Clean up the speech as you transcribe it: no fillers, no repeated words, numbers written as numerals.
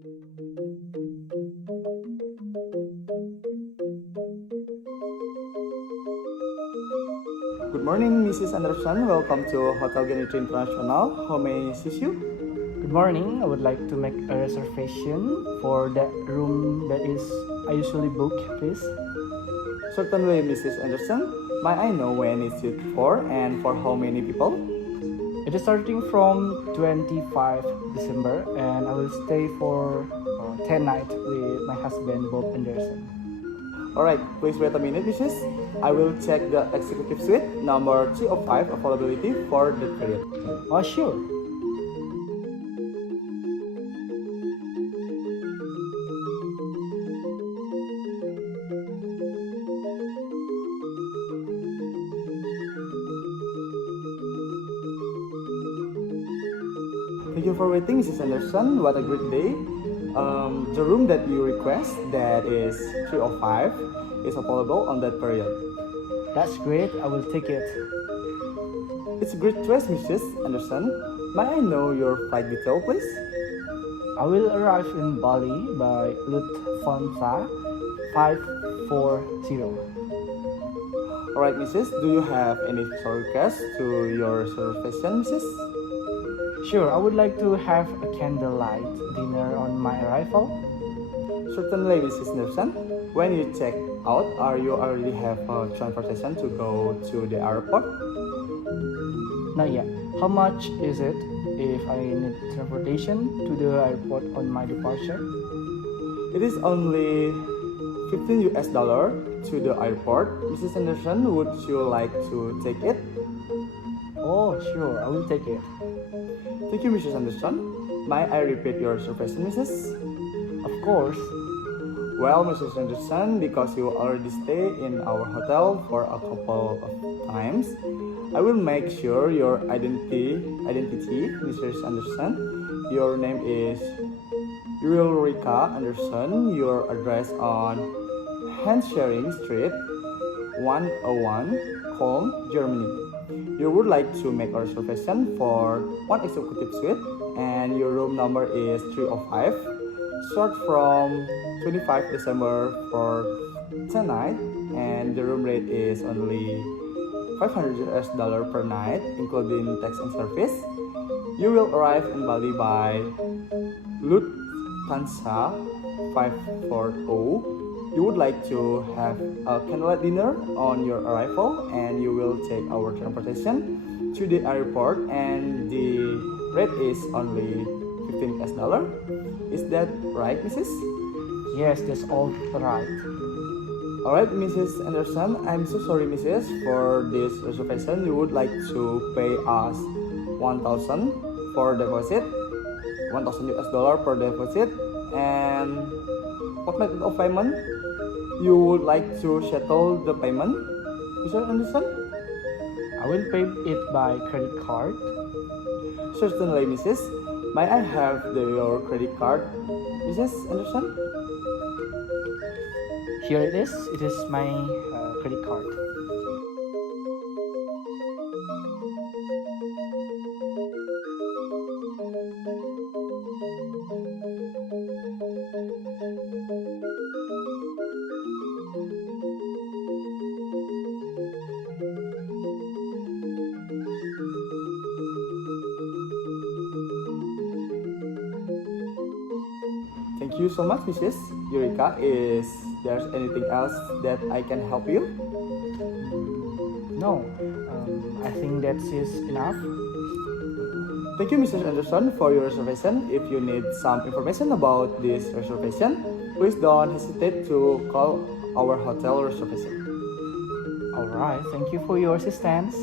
Good morning, Mrs. Anderson. Welcome to Hotel Genitri International. How may I assist you? Good morning. I would like to make a reservation for that room that is I usually book, please. Certainly, Mrs. Anderson. May I know when it's it for and for how many people? It is starting from 25 December and I will stay for 10 nights with my husband Bob Anderson. Alright, please wait a minute, Mrs. I will check the executive suite number 305 availability for the period. Oh, sure. Thank you for waiting, Mrs. Anderson. What a great day. The room that you request, that is 305, is available on that period. That's great. I will take it. It's a great choice, Mrs. Anderson. May I know your flight detail, please? I will arrive in Bali by Lufthansa 540. Alright, Mrs. Do you have any special request to your reservation, Mrs.? Sure, I would like to have a candlelight dinner on my arrival. Certainly, Mrs. Anderson. When you check out, are you already have transportation to go to the airport? Not yet. How much is it if I need transportation to the airport on my departure? It is only $15 to the airport. Mrs. Anderson, would you like to take it? Oh, sure, I will take it. Thank you, Mrs. Anderson. May I repeat your reservation, Mrs.? Of course. Well, Mrs. Anderson, because you already stay in our hotel for a couple of times, I will make sure your identity, Mrs. Anderson. Your name is Ulrika Anderson. Your address on Handsharing Street, 101, Köln, Germany. You would like to make a reservation for one executive suite, and your room number is 305. Start from 25 December for tonight, and the room rate is only $500 per night, including tax and service. You will arrive in Bali by Lufthansa 540. You would like to have a candlelight dinner on your arrival, and you will take our transportation to the airport, and the rate is only $15. Is that right, Mrs.? Yes, that's all right. Alright, Mrs. Anderson, I'm so sorry, Mrs. For this reservation. You would like to pay us $1,000 for deposit, $1,000 per deposit, and what method of payment you would like to settle the payment, Mr. Anderson? I will pay it by credit card. Certainly, Mrs. May I have your credit card, Mrs. Anderson? Here it is. It is my credit card. Thank you so much, Mrs. Eureka. Is there anything else that I can help you? No, I think that is enough. Thank you, Mrs. Anderson, for your reservation. If you need some information about this reservation, please don't hesitate to call our hotel reservation. Alright, thank you for your assistance.